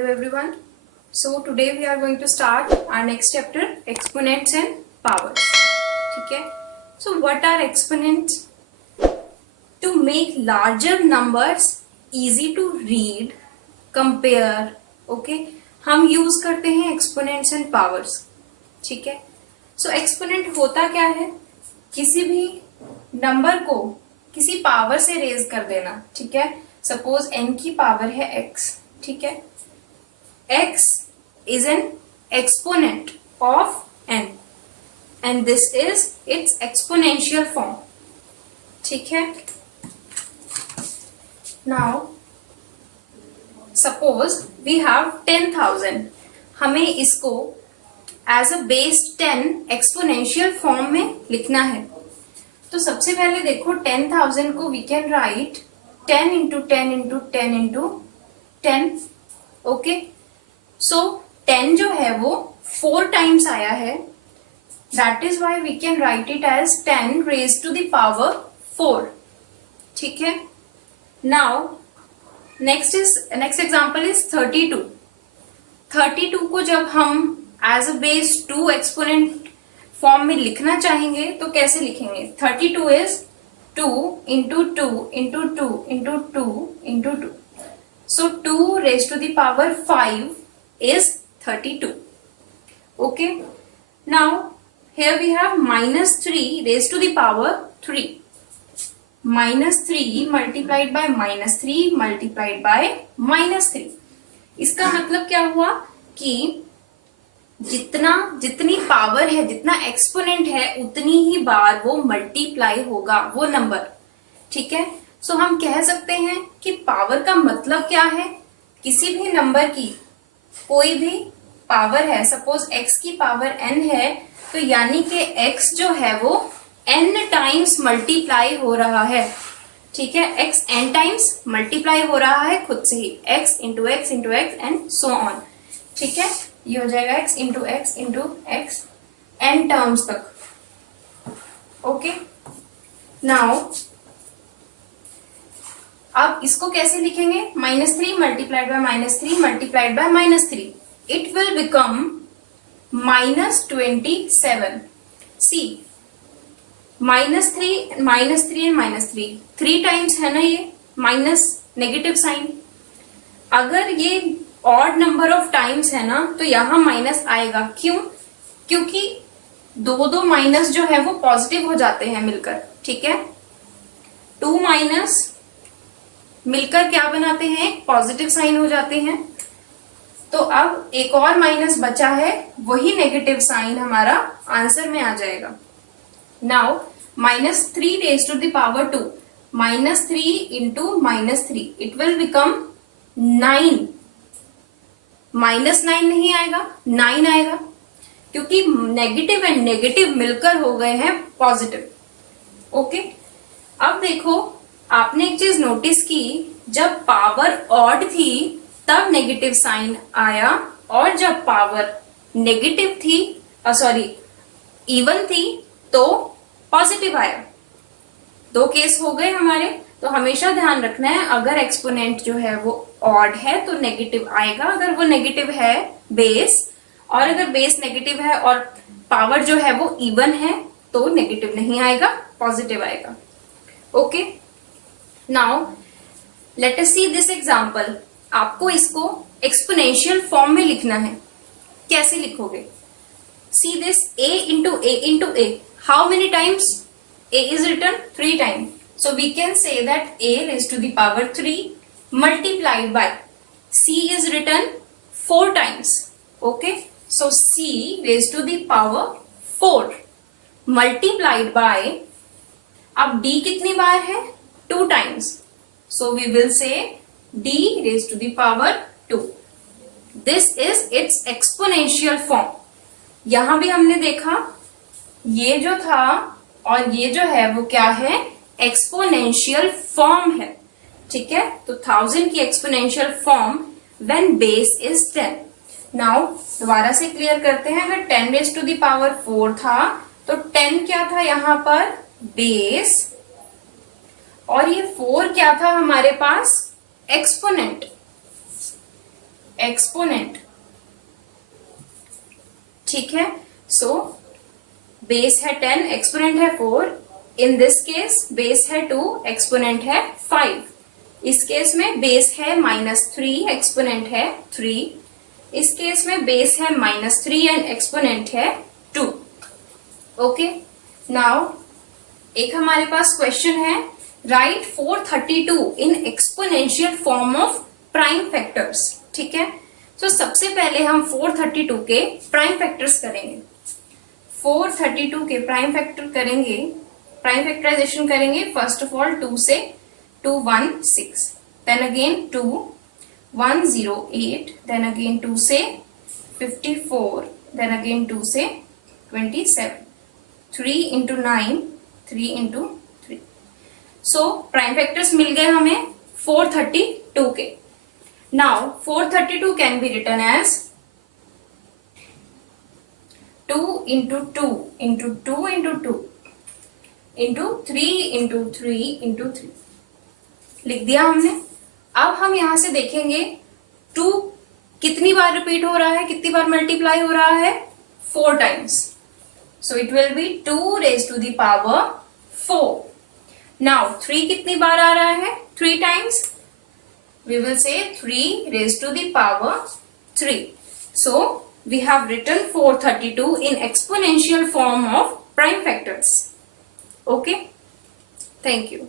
Hello everyone. So today we are going to start our next chapter, exponents and powers. ठीक है? So what are exponents? To make larger numbers easy to read, compare. Okay? हम use करते हैं exponents and powers. ठीक है? So exponent होता क्या है? किसी भी नंबर को किसी पावर से रेज कर देना. ठीक है? सपोज n की पावर है x. ठीक है? x is an exponent of n and this is its exponential form. ठीक है? Now suppose we have 10,000. हमें इसको as a base 10 exponential form में लिखना है. तो सबसे पहले देखो 10,000 को we can write 10 into 10 into 10 into 10. Okay, so 10 जो है वो 4 टाइम्स आया है. That is why we can write it as 10 raise to the power 4. ठीक है? Now next example is 32. 32 को जब हम as a base 2 exponent form में लिखना चाहेंगे तो कैसे लिखेंगे? 32 is 2 into 2 into 2 into 2 into 2. So 2 raised to the power 5 is 32. Okay. Now here we have minus 3 raised to the power 3. Minus 3 multiplied by minus 3 multiplied by minus 3. इसका मतलब क्या हुआ कि जितनी पावर है, जितना एक्सपोनेंट है, उतनी ही बार वो मल्टीप्लाई होगा वो नंबर. ठीक है? सो हम कह सकते हैं कि पावर का मतलब क्या है? किसी भी नंबर की कोई भी पावर है, सपोज x की पावर n है, तो यानी कि x जो है वो n टाइम्स मल्टीप्लाई हो रहा है. ठीक है? x n टाइम्स मल्टीप्लाई हो रहा है खुद से ही, x into x into x and so on. ठीक है? ये हो जाएगा x into x into x n terms तक. ओके. नाउ अब इसको कैसे लिखेंगे? -3 multiplied by -3 multiplied by -3. It will become -27. See -3 and -3 3 times है ना, ये माइनस नेगेटिव साइन. अगर ये ऑड नंबर ऑफ टाइम्स है ना तो यहां माइनस आएगा. क्यों? क्योंकि दो माइनस जो है वो पॉजिटिव हो जाते हैं मिलकर. ठीक है? 2 माइनस मिलकर क्या बनाते हैं? पॉजिटिव साइन हो जाते हैं. तो अब एक और माइनस बचा है, वही नेगेटिव साइन हमारा आंसर में आ जाएगा. Now -3 raise to the power 2. -3 into -3 it will become 9. -9 नहीं आएगा, 9 आएगा, क्योंकि नेगेटिव एंड नेगेटिव मिलकर हो गए हैं पॉजिटिव. ओके. अब देखो, आपने एक चीज नोटिस की, जब पावर ऑड थी तब नेगेटिव साइन आया, और जब पावर नेगेटिव थी इवन थी तो पॉजिटिव आया. 2 केस हो गए हमारे. तो हमेशा ध्यान रखना है, अगर एक्सपोनेंट जो है वो ऑड है तो नेगेटिव आएगा. अगर वो नेगेटिव है बेस, और अगर बेस नेगेटिव है और पावर जो है वो इवन है तो नेगेटिव नहीं आएगा, पॉजिटिव आएगा. Okay. Now let us see this example. आपको इसको एक्सपोनेंशियल फॉर्म में लिखना है. कैसे लिखोगे? See this a into a into a. How many times a is written? 3 times. So we can say that a raise to the power 3 multiplied by c is written 4 times. Okay. So c raise to the power 4 multiplied by, अब d कितनी बार है? 2 times. So we will say d raised to the power 2. This is its exponential form. यहां भी हमने देखा, ये जो था और ये जो है वो क्या है? एक्सपोनेंशियल फॉर्म है. ठीक है? तो 1000 की exponential form when base is 10. Now दोबारा से क्लियर करते हैं. अगर 10 raised to the power 4 था तो 10 क्या था यहां पर? बेस. और ये 4 क्या था हमारे पास? एक्सपोनेंट. एक्सपोनेंट, ठीक है। सो बेस है 10, एक्सपोनेंट है 4, इन दिस केस बेस है 2, एक्सपोनेंट है 5, इस केस में बेस है -3, एक्सपोनेंट है 3, इस केस में बेस है -3 एंड एक्सपोनेंट है 2। ओके, नाउ एक हमारे पास क्वेश्चन है, right 432 in exponential form of prime factors, ठीक है। तो सबसे पहले हम 432 के प्राइम फैक्टर्स करेंगे। 432 के प्राइम फैक्टर करेंगे, प्राइम फैक्टराइजेशन करेंगे। फर्स्ट ऑफ ऑल 2 से 2 1 6, देन अगेन 2 1 0 8, देन अगेन 2 से 54, देन अगेन 2 से 27, 3 into 9, 3 into 3। So prime factors मिल गए हमें 432 के। Now 432 can be written as 2 into 2 into 2 into 2 into 3 into 3 into 3, लिख दिया हमने। अब हम यहां से देखेंगे 2 कितनी बार रिपीट हो रहा है, कितनी बार मल्टीप्लाई हो रहा है, 4 times. So it will be 2 raised to the power 4। Now 3 कितनी बार आ रहा है, 3 times, we will say 3 raised to the power 3। So we have written 432 in exponential form of prime factors। Okay, thank you।